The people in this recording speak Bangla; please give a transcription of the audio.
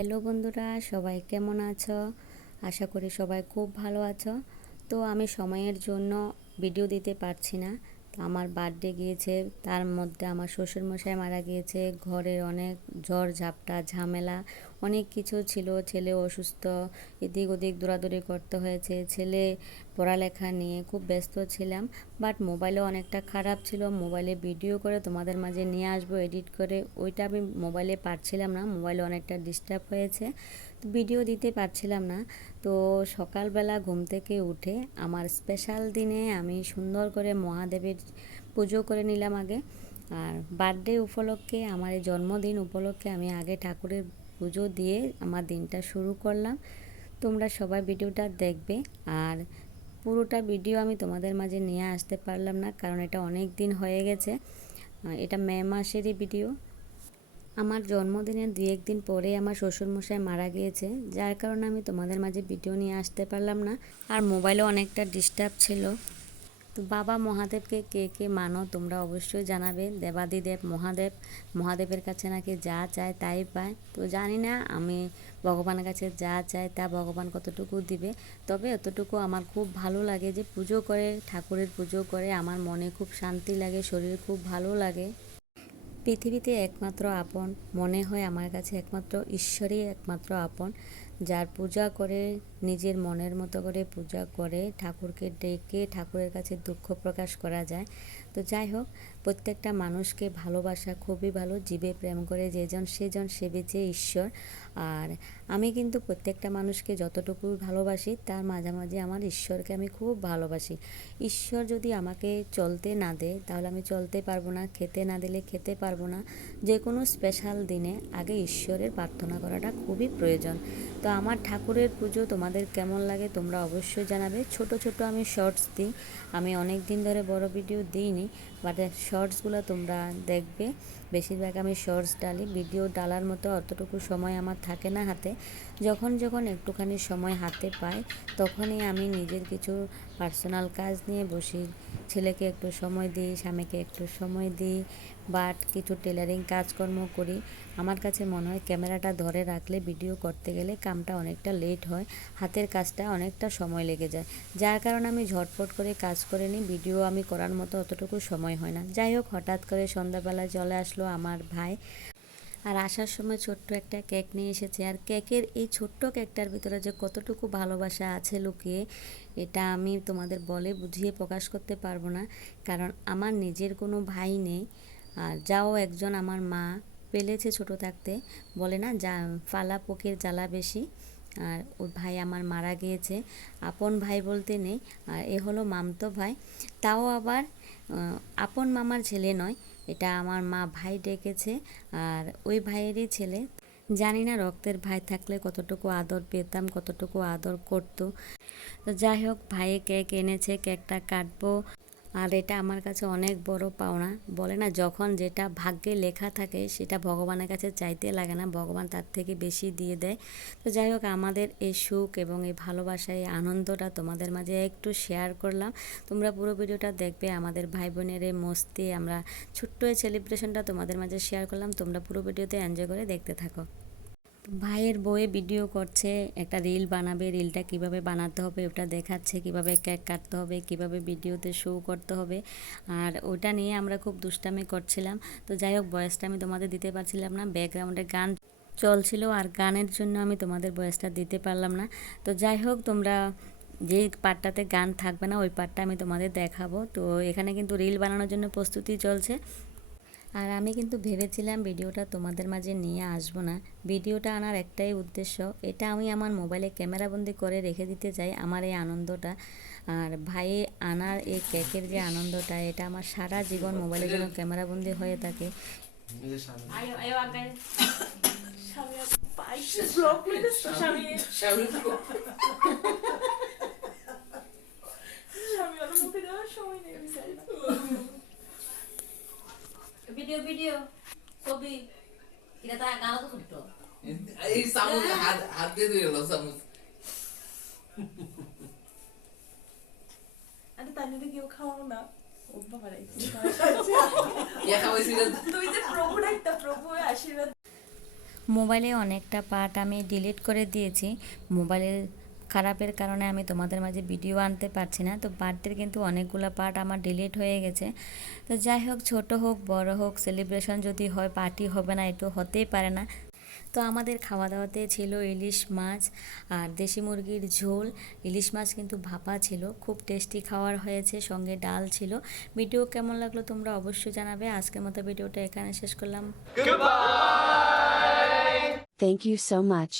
হ্যালো বন্ধুরা, সবাই কেমন আছো? আশা করি সবাই খুব ভালো আছো। তো আমি সময়ের জন্য ভিডিও দিতে পারছি না। তো আমার বার্থডে গিয়েছে, তার মধ্যে আমার শ্বশুরমশাই মারা গিয়েছে, ঘরের অনেক ঝড় ঝাপটা ঝামেলা অনেক কিছু ছিল। ছেলে অসুস্থ, এদিক ওদিক দৌড়াদৌড়ি করতে হয়েছে। ছেলে পড়ালেখা নিয়ে খুব ব্যস্ত ছিলাম। বাট মোবাইলও অনেকটা খারাপ ছিল, মোবাইলে ভিডিও করে তোমাদের মাঝে নিয়ে আসবো এডিট করে, ওইটা আমি মোবাইলে পারছিলাম না, মোবাইলে অনেকটা ডিস্টার্ব হয়েছে, তো ভিডিও দিতে পারছিলাম না। তো সকালবেলা ঘুম থেকে উঠে আমার স্পেশাল দিনে আমি সুন্দর করে মহাদেবের পুজো করে নিলাম আগে। আর বার্থডে উপলক্ষে, আমার এই জন্মদিন উপলক্ষে আমি আগে ঠাকুরের পুজো দিয়ে আমার দিনটা শুরু করলাম। তোমরা সবাই ভিডিওটা দেখবে। আর পুরোটা ভিডিও আমি তোমাদের মাঝে নিয়ে আসতে পারলাম না, কারণ এটা অনেক দিন হয়ে গেছে। এটা মে মাসেরই ভিডিও। আমার জন্মদিনের 2-1 দিন পরে আমার শ্বশুরমশাই মারা গিয়েছে, যার কারণে আমি তোমাদের মাঝে ভিডিও নিয়ে আসতে পারলাম না। আর মোবাইলও অনেকটা ডিস্টার্ব ছিল। তো বাবা মহাদেবকে কে কে মানো তোমরা অবশ্যই জানাবে। দেবাদিদেব মহাদেব, মহাদেবের কাছে নাকি যা চায় তাই পায়। তো জানি না আমি ভগবানের কাছে যা চাই তা ভগবান কতটুকু দিবে, তবে এতটুকু আমার খুব ভালো লাগে যে পুজো করে, ঠাকুরের পুজো করে আমার মনে খুব শান্তি লাগে, শরীর খুব ভালো লাগে। পৃথিবীতে একমাত্র আপন মনে হয় আমার কাছে একমাত্র ঈশ্বরই একমাত্র আপন, যার পূজা করে, নিজের মনের মতো করে পূজা করে, ঠাকুরকে ডেকে ঠাকুরের কাছে দুঃখ প্রকাশ করা যায়। তো যাই হোক, প্রত্যেকটা মানুষকে ভালোবাসা খুবই ভালো। জীবে প্রেম করে যেজন সেজন সেবিছে ঈশ্বর। আর আমি কিন্তু প্রত্যেকটা মানুষকে যতটুকু ভালোবাসি, তার মাঝামাঝি আমার ঈশ্বরকে আমি খুব ভালোবাসি। ঈশ্বর যদি আমাকে চলতে না দেয় তাহলে আমি চলতে পারবো না, খেতে না দিলে খেতে পারবো না। যে কোনো স্পেশাল দিনে আগে ঈশ্বরের প্রার্থনা করাটা খুবই প্রয়োজন। তো আমার ঠাকুরের পুজো তোমাদের কেমন লাগে তোমরা অবশ্যই জানাবে। ছোট ছোট আমি শর্টস দিই, আমি অনেক দিন ধরে বড় ভিডিও দিইনি, বাট শর্টসগুলো তোমরা দেখবে। বেশিরভাগ আমি শর্টস ডালি, ভিডিও ডালার মতো অতটুকু সময় আমার থাকে না হাতে। যখন যখন একটুখানি সময় হাতে পাই, তখনই আমি নিজের কিছু পার্সোনাল কাজ নিয়ে বসি। ছেলেকে একটু সময় দিই, স্বামীকে একটু সময় দিই, বাট কিছু টেলারিং কাজকর্ম করি। আমার কাছে মনে হয় ক্যামেরাটা ধরে রাখলে ভিডিও করতে গেলে কামটা অনেকটা লেট হয়, হাতের কাজটা অনেকটা সময় লেগে যায়, যার কারণে আমি ঝটপট করে কাজ করে নিই। ভিডিও আমি করার মতো অতটুকু সময় হয় না। যাই হোক, হঠাৎ করে সন্ধ্যাবেলায় চলে আসলো আমার ভাই। আর আসার সময় ছোট্ট একটা কেক নিয়ে এসেছে। আর কেকের এই ছোট্ট কেকটার ভিতরে যে কতটুকু ভালোবাসা আছে লুকিয়ে, এটা আমি তোমাদের বলে বুঝিয়ে প্রকাশ করতে পারবো না। কারণ আমার নিজের কোনো ভাই নেই। আর যাও একজন আমার মা পেলেছে ছোট থাকতে, বলে না যা ফালা পোকের জ্বালা বেশি। আর ওর ভাই আমার মারা গিয়েছে, আপন ভাই বলতে নেই। আর এ হলো মামতো ভাই, তাও আবার আপন মামার ছেলে নয়, এটা আমার মা ভাই ডেকেছে। আর ওই ভাইয়েরই ছেলে। জানি না রক্তের ভাই থাকলে কতটুকু আদর পেতাম, কতটুকু আদর করতো। তো যাই হোক, ভাইয়ে কেক এনেছে, কেকটা কাটবো। আর এটা আমার কাছে অনেক বড় পাওনা। বলে না, যখন যেটা ভাগ্যে লেখা থাকে সেটা ভগবানের কাছে চাইতে লাগে না, ভগবান তার থেকে বেশি দিয়ে দেয়। তো যাই হোক, আমাদের এই সুখ এবং এই ভালোবাসা, এই আনন্দটা তোমাদের মাঝে একটু শেয়ার করলাম। তোমরা পুরো ভিডিওটা দেখবে। আমাদের ভাই বোনের এই মস্তি, আমরা ছোট্ট এই সেলিব্রেশনটা তোমাদের মাঝে শেয়ার করলাম। তোমরা পুরো ভিডিওতে এনজয় করে দেখতে থাকো। ভাইয়ের বউয়ে ভিডিও করছে, একটা রিল বানাবে, রিলটা কিভাবে বানাতে হবে ওটা দেখাচ্ছে, কিভাবে কেক কাটতে হবে, কিভাবে ভিডিওতে শো করতে হবে। আর ওটা নিয়ে আমরা খুব দুষ্টামি করছিলাম। তো যাই হোক, ভয়েসটা আমি তোমাদের দিতে পারছিলাম না, ব্যাকগ্রাউন্ডে গান চলছিল, আর গানের জন্য আমি তোমাদের ভয়েসটা দিতে পারলাম না। তো যাই হোক, তোমরা যে পার্টটাতে গান থাকবে না ওই পার্টটা আমি তোমাদের দেখাবো। তো এখানে কিন্তু রিল বানানোর জন্য প্রস্তুতি চলছে। আর আমি কিন্তু ভেবেছিলাম ভিডিওটা তোমাদের মাঝে নিয়ে আসবো না। ভিডিওটা আনার একটাই উদ্দেশ্য, এটা আমি আমার মোবাইলে ক্যামেরাবন্দি করে রেখে দিতে চাই, আমার এই আনন্দটা। আর ভাই আনার এই কেকের যে আনন্দটা, এটা আমার সারা জীবন মোবাইলে যেন ক্যামেরাবন্দি হয়ে থাকে। ভিডিও ভিডিও ছবি এটা তো গানা তো ছোট্ট এই চামচ হাত হাত দিয়ে দিয়ে গেল চামচ আরে তার যদি কেউ খাওয়াও না ও বাবা রে কে খাওয়াইছিল? তুই যে প্রভু ডাকতা, প্রভু আশীর্বাদ। মোবাইলে অনেকটা পার্ট আমি ডিলিট করে দিয়েছি। মোবাইলের খারাপের কারণে আমি তোমাদের মাঝে ভিডিও আনতে পারছি না। তো বার্থডের কিন্তু অনেকগুলো পার্ট আমার ডিলিট হয়ে গেছে। তো যাই হোক, ছোট হোক বড় হোক, সেলিব্রেশন যদি হয় পার্টি হবে না, এটা হতেই পারে না। তো আমাদের খাওয়া দাওয়াতে ছিল ইলিশ মাছ আর দেশি মুরগির ঝোল। ইলিশ মাছ কিন্তু ভাপা ছিল, খুব টেস্টি খাওয়ার হয়েছে, সঙ্গে ডাল ছিল। ভিডিও কেমন লাগলো তোমরা অবশ্যই জানাবে। আজকের মতো ভিডিওটা এখানে শেষ করলাম। Thank you so much.